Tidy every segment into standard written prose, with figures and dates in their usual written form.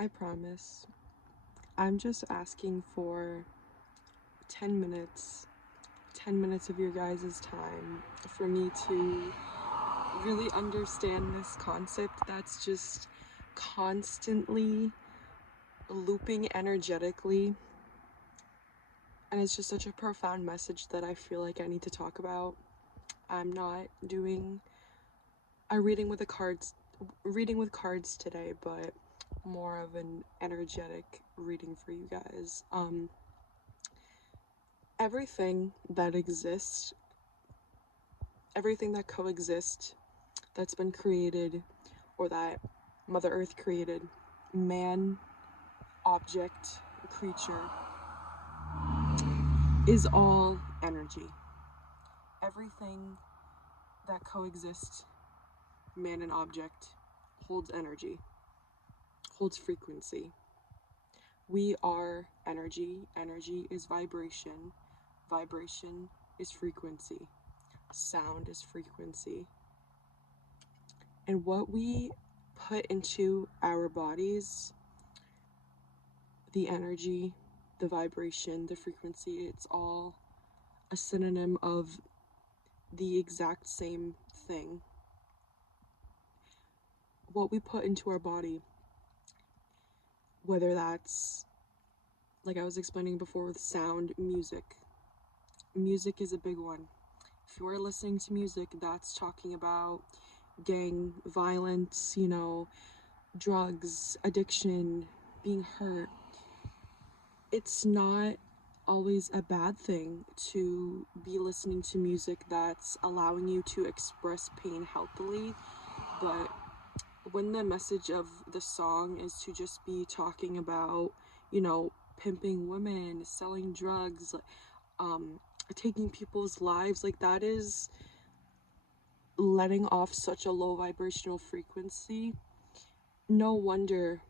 I promise. I'm just asking for 10 minutes, 10 minutes of your guys' time for me to really understand this concept that's just constantly looping energetically. And it's just such a profound message that I feel like I need to talk about. I'm not doing a reading with cards today, but more of an energetic reading for you guys. Everything that exists, everything that coexists, that's been created, or that Mother Earth created, man, object, creature, is all energy. Everything that coexists, man and object, holds energy, holds frequency. We are energy. Energy is vibration. Vibration is frequency. Sound is frequency. And what we put into our bodies, the energy, the vibration, the frequency, it's all a synonym of the exact same thing. What we put into our body, whether that's, like I was explaining before with sound, music. Music is a big one. If you are listening to music that's talking about gang violence, drugs, addiction, being hurt, it's not always a bad thing to be listening to music that's allowing you to express pain healthily. But when the message of the song is to just be talking about, pimping women, selling drugs, taking people's lives, like, that is letting off such a low vibrational frequency. No wonder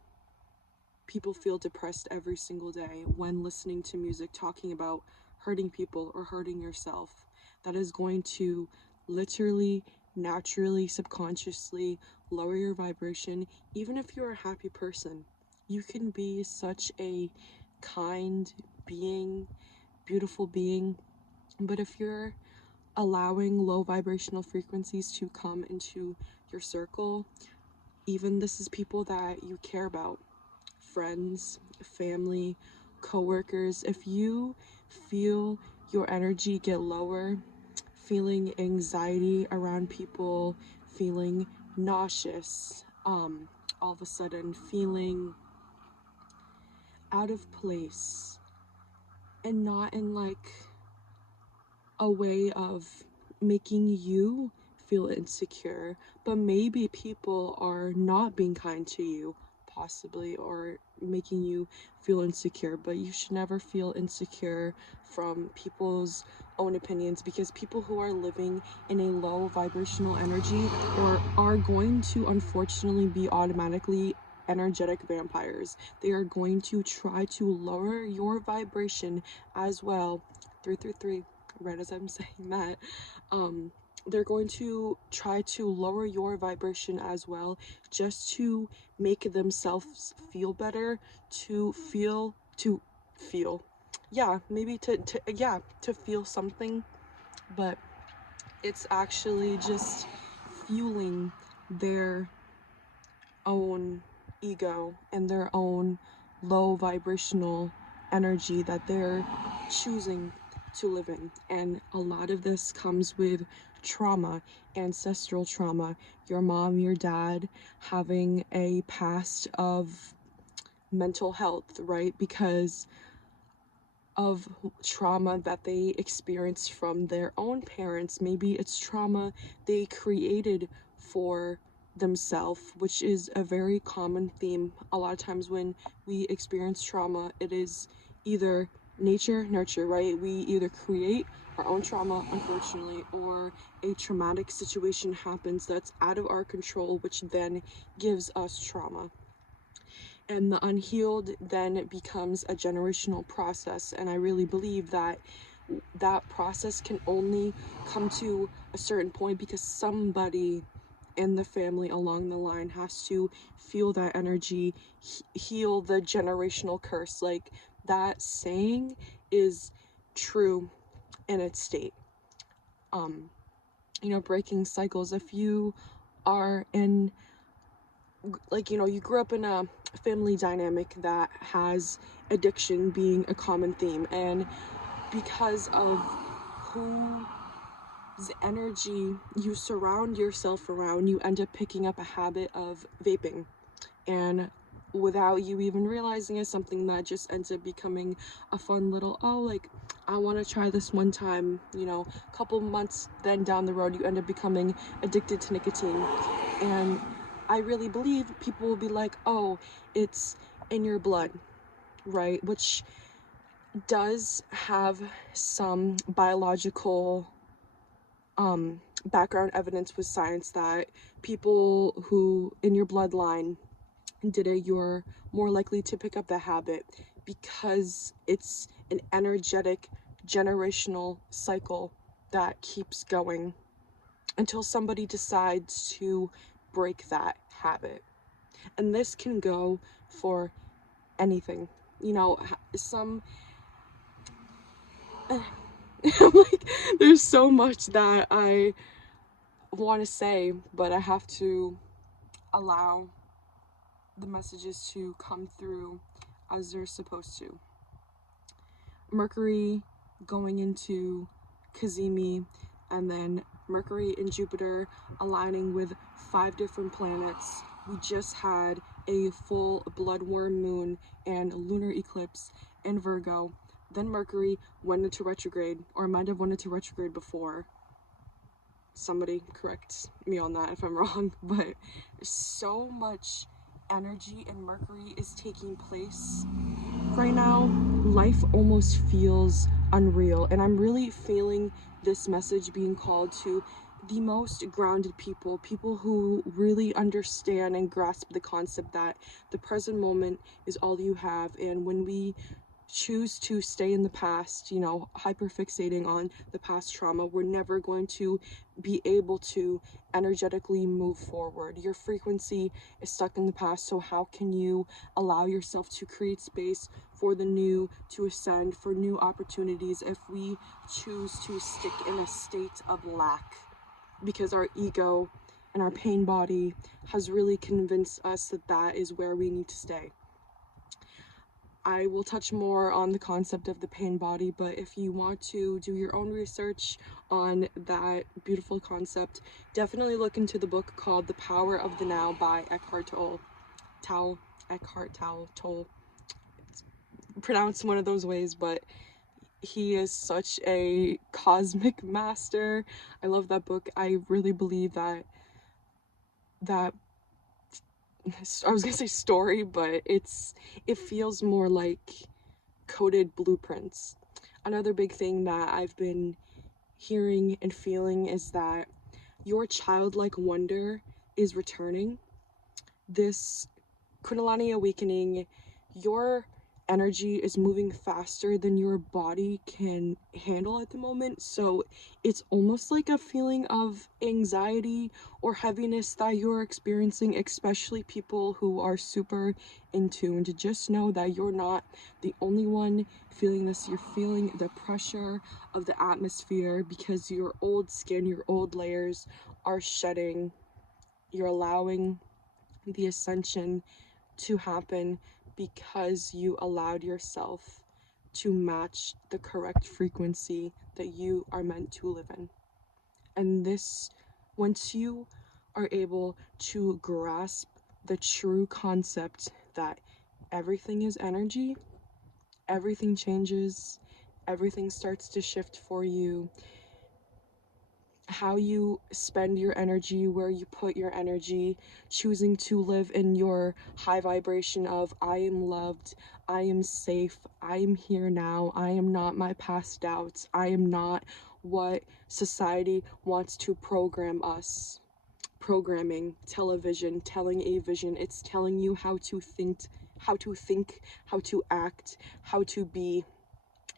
people feel depressed every single day when listening to music talking about hurting people or hurting yourself. That is going to literally, naturally, subconsciously lower your vibration. Even if you're a happy person, you can be such a kind being, beautiful being, but if you're allowing low vibrational frequencies to come into your circle, even this is people that you care about, friends, family, coworkers, if you feel your energy get lower, feeling anxiety around people, feeling nauseous, all of a sudden feeling out of place, and not in like a way of making you feel insecure, but maybe people are not being kind to you, possibly, or making you feel insecure. But you should never feel insecure from people's own opinions, because people who are living in a low vibrational energy are going to unfortunately be automatically energetic vampires. They are going to try to lower your vibration as well. 333, right as I'm saying that. They're going to try to lower your vibration as well, just to make themselves feel better, to feel, yeah, maybe to feel something. But it's actually just fueling their own ego and their own low vibrational energy that they're choosing to live in. And a lot of this comes with trauma, ancestral trauma, your mom, your dad having a past of mental health, right? Because of trauma that they experienced from their own parents. Maybe it's trauma they created for themselves, which is a very common theme. A lot of times when we experience trauma, it is either nature, nurture, right? We either create our own trauma, unfortunately, or a traumatic situation happens that's out of our control, which then gives us trauma. And the unhealed then becomes a generational process. And I really believe that that process can only come to a certain point because somebody in the family along the line has to feel that energy, heal the generational curse. Like, that saying is true in its state. Breaking cycles. If you are in, like, you grew up in a family dynamic that has addiction being a common theme, and because of whose energy you surround yourself around, you end up picking up a habit of vaping, and without you even realizing it's something that just ends up becoming a fun little, oh, like, I want to try this one time, couple months then down the road you end up becoming addicted to nicotine. And I really believe people will be like, oh, it's in your blood, right? Which does have some biological background evidence with science that people who in your bloodline did it, you're more likely to pick up the habit because it's an energetic generational cycle that keeps going until somebody decides to break that habit. And this can go for anything. Some like, there's so much that I want to say, but I have to allow the messages to come through as they're supposed to. Mercury going into Kazemi, and then Mercury and Jupiter aligning with 5 different planets. We just had a full bloodworm moon and lunar eclipse in Virgo. Then Mercury went into retrograde, or might have went into retrograde before. Somebody correct me on that if I'm wrong, but so much energy and Mercury is taking place right now. Life almost feels unreal, and I'm really feeling this message being called to the most grounded people who really understand and grasp the concept that the present moment is all you have. And when we choose to stay in the past, hyperfixating on the past trauma, we're never going to be able to energetically move forward. Your frequency is stuck in the past, so how can you allow yourself to create space for the new, to ascend, for new opportunities, if we choose to stick in a state of lack? Because our ego and our pain body has really convinced us that that is where we need to stay. I will touch more on the concept of the pain body, but if you want to do your own research on that beautiful concept, definitely look into the book called The Power of the Now by Eckhart Tolle. It's pronounced one of those ways, but he is such a cosmic master. I love that book. I really believe that I was gonna say story, but it feels more like coded blueprints. Another big thing that I've been hearing and feeling is that your childlike wonder is returning. This Kundalini awakening, your energy is moving faster than your body can handle at the moment. So it's almost like a feeling of anxiety or heaviness that you're experiencing, especially people who are super in tune. To just know that you're not the only one feeling this. You're feeling the pressure of the atmosphere because your old skin, your old layers are shedding. You're allowing the ascension to happen because you allowed yourself to match the correct frequency that you are meant to live in. And this, once you are able to grasp the true concept that everything is energy, everything changes, everything starts to shift for you. How you spend your energy, where you put your energy, choosing to live in your high vibration of I am loved, I am safe, I am here now, I am not my past doubts, I am not what society wants to program us. Programming, television, telling a vision, it's telling you how to think, how to act, how to be.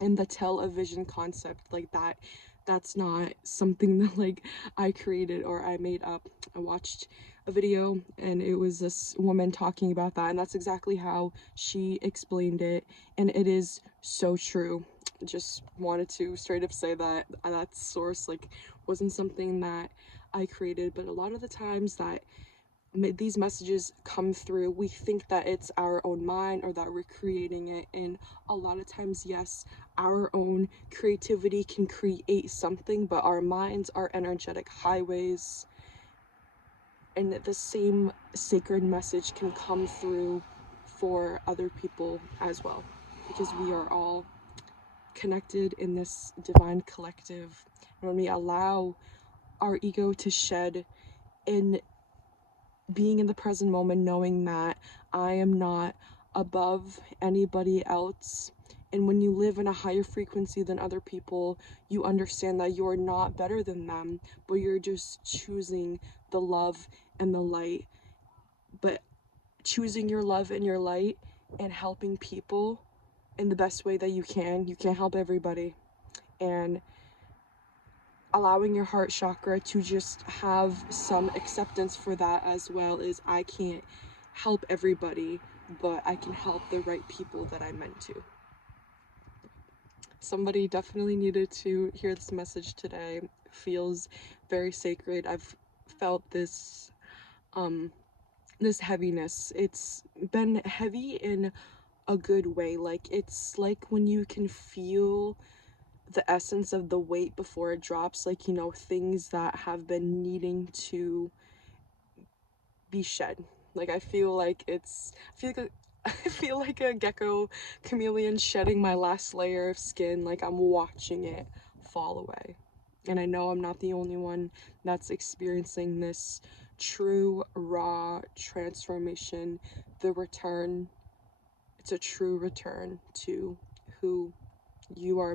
And the television concept, like, that That's not something that like I created or I made up. I watched a video and it was this woman talking about that, and that's exactly how she explained it, and it is so true. Just wanted to straight up say that that source like wasn't something that I created, but a lot of the times that these messages come through, we think that it's our own mind or that we're creating it, and a lot of times, yes, our own creativity can create something, but our minds are energetic highways, and the same sacred message can come through for other people as well, because we are all connected in this divine collective. And when we allow our ego to shed in being in the present moment, knowing that I am not above anybody else. And when you live in a higher frequency than other people, you understand that you're not better than them, but you're just choosing the love and the light. But choosing your love and your light and helping people in the best way that you can't help everybody. And allowing your heart chakra to just have some acceptance for that as well, is I can't help everybody, but I can help the right people that I'm meant to. Somebody definitely needed to hear this message today. It feels very sacred. I've felt this heaviness. It's been heavy in a good way. Like, it's like when you can feel the essence of the weight before it drops, like, you know, things that have been needing to be shed. Like, I feel like I feel like a gecko chameleon shedding my last layer of skin. Like, I'm watching it fall away, and I know I'm not the only one that's experiencing this true raw transformation. The return, it's a true return to who you are